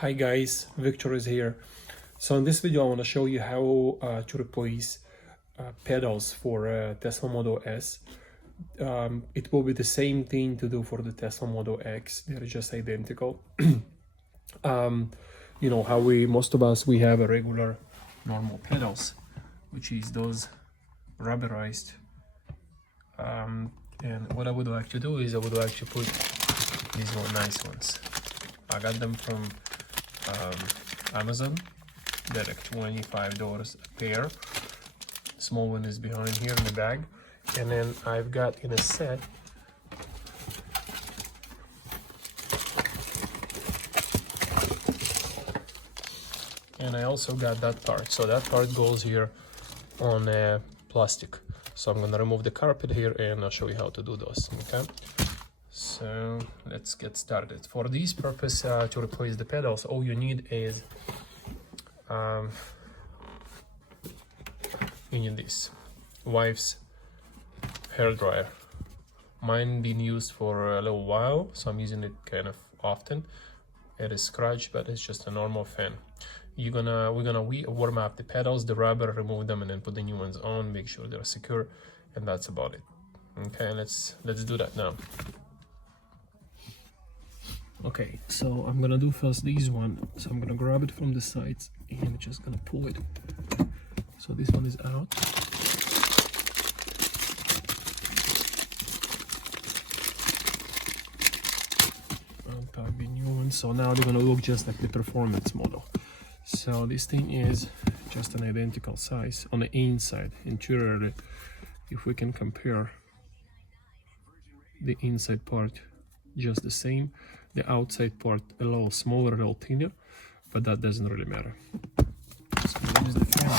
Hi guys, Victor is here. So in this video I want to show you how to replace pedals for Tesla Model S. It will be the same thing to do for the Tesla Model X. They're just identical. You know how most of us have a regular normal pedals, which is those rubberized. And what I would like to do is I would like to put these nice ones. I got them from Amazon. They're like $25 a pair. Small one is behind here in the bag, and then I've got in a set and I also got that part. So that part goes here on plastic. So I'm gonna remove the carpet here and I'll show you how to do those. Okay, so let's get started. For this purpose, to replace the pedals, all you need is you need this wife's hair dryer. Mine been used for a little while, so I'm using it kind of often. It is scratched, but it's just a normal fan. We're gonna warm up the pedals, the rubber, remove them, and then put the new ones on. Make sure they're secure, and that's about it. Okay, let's do that now. Okay, so I'm gonna do first these one. So I'm gonna grab it from the sides and just gonna pull it. So this one is out. Unpack the new one. So now they're gonna look just like the performance model. So this thing is just an identical size on the inside. Interiorly, if we can compare the inside part, just the same. The outside part a little smaller, a little thinner, but that doesn't really matter. So I'm gonna use the fan.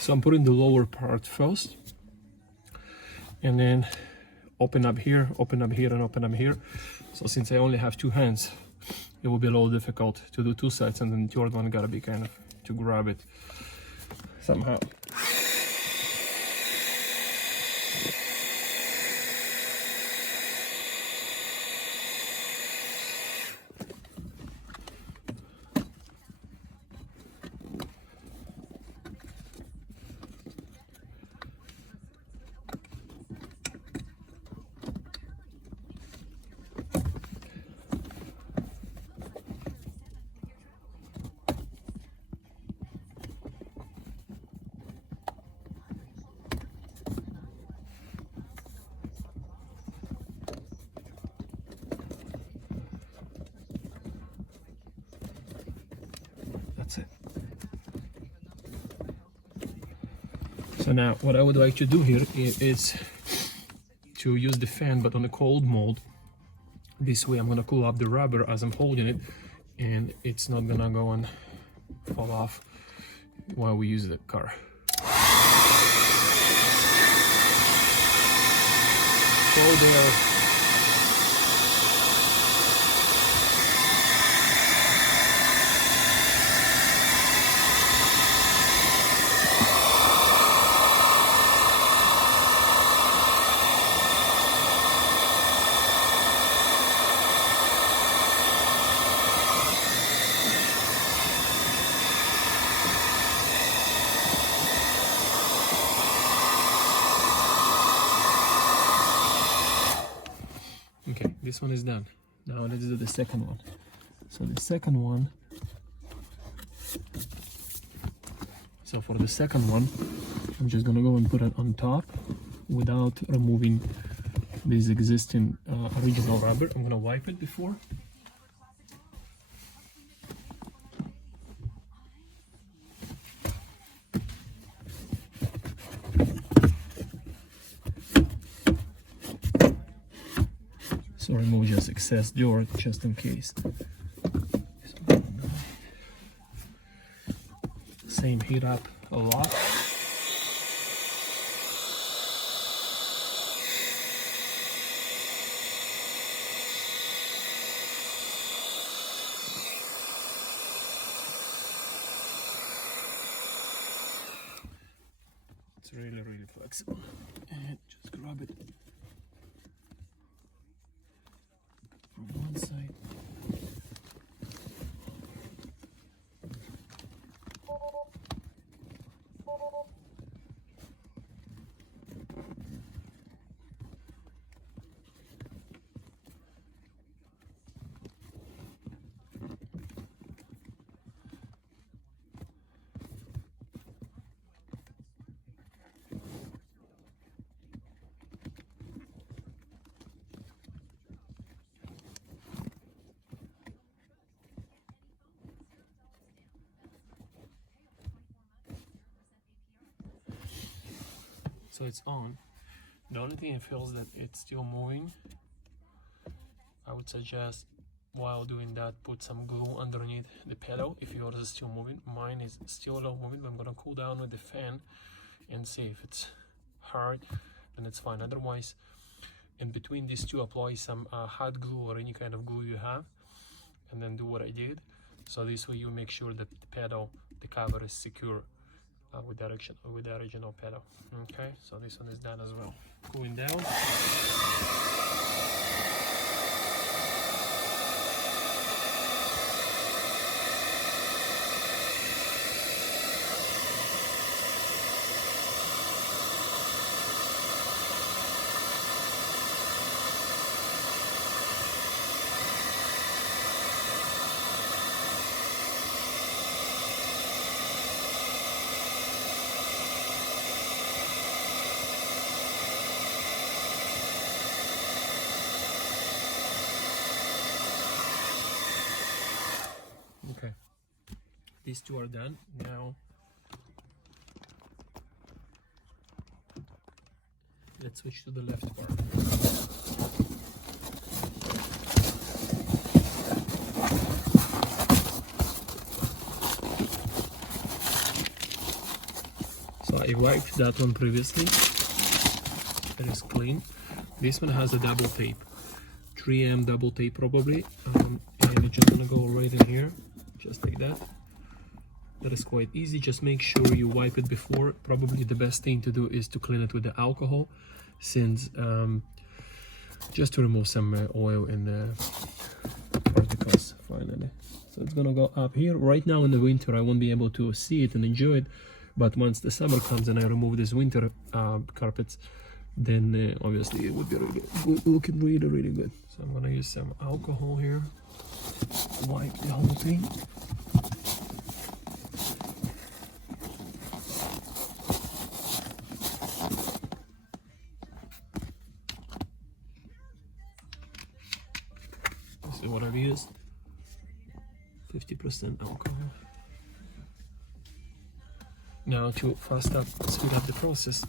So I'm putting the lower part first, and then open up here, and open up here. So since I only have two hands, it will be a little difficult to do two sides, and then the third one gotta be kind of to grab it somehow. That's it. So now what I would like to do here is to use the fan, but on a cold mode. This way I'm gonna cool up the rubber as I'm holding it, and it's not gonna go and fall off while we use the car. So there. Okay, this one is done. Now let's do the second one. So the second one, for the second one, I'm just gonna go and put it on top without removing this existing original rubber. I'm gonna wipe it before. So remove just excess dirt just in case. Same heat up a lot. It's really flexible. And just grab it from one side. So it's on. The only thing it feels that it's still moving. I would suggest while doing that put some glue underneath the pedal if yours is still moving. Mine is still not moving, but I'm gonna cool down with the fan and see if it's hard, then it's fine. Otherwise, in between these two, apply some hot glue or any kind of glue you have, and then do what I did. So this way you make sure that the pedal, the cover is secure with the original pedal. Okay, so this one is done as well. Cooling down. Okay, these two are done. Now let's switch to the left part. So I wiped that one previously. It is clean. This one has a double tape, 3M double tape probably, and you're just gonna go right in here, just like that. That is quite easy. Just make sure you wipe it before. Probably the best thing to do is to clean it with the alcohol, since just to remove some oil in the particles finally. So it's gonna go up here. Right now in the winter I won't be able to see it and enjoy it, but once the summer comes and I remove this winter carpets, then obviously it would be really good, looking really good. So I'm gonna use some alcohol here, wipe the whole thing. This is what I've used, 50% alcohol. Now to speed up the process,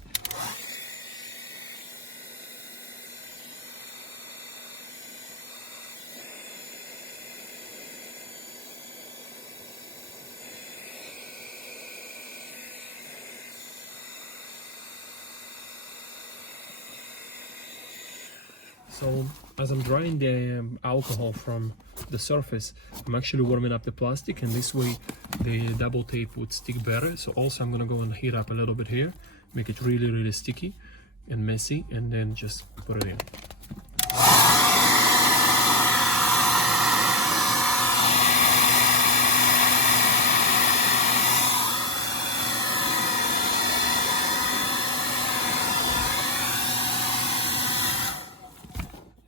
so as I'm drying the alcohol from the surface, I'm actually warming up the plastic, and this way the double tape would stick better. So also I'm gonna go and heat up a little bit here, make it really sticky and messy, and then just put it in.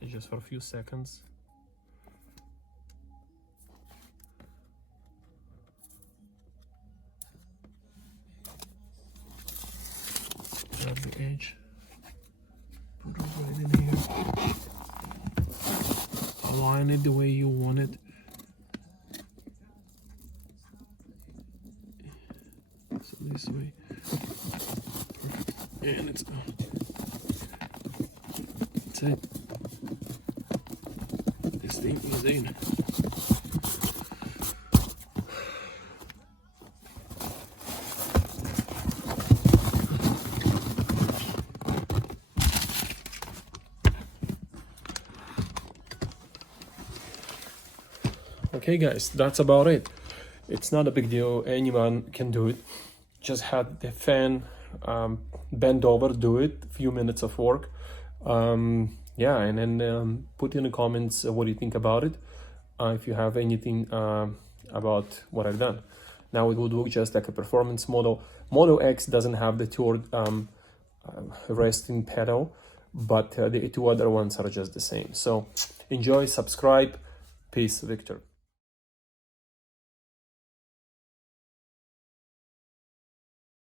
Just for a few seconds. Grab the edge, put it right in here, align it the way you want it. So this way, perfect. And it's done. That's it. This thing is in. Okay guys, that's about it. It's not a big deal, anyone can do it. Just have the fan bend over, do it, few minutes of work. Yeah, and then put in the comments what do you think about it, if you have anything about what I've done. Now it would look just like a performance model. Model X doesn't have the third resting pedal, but the two other ones are just the same. So enjoy, subscribe. Peace, Victor.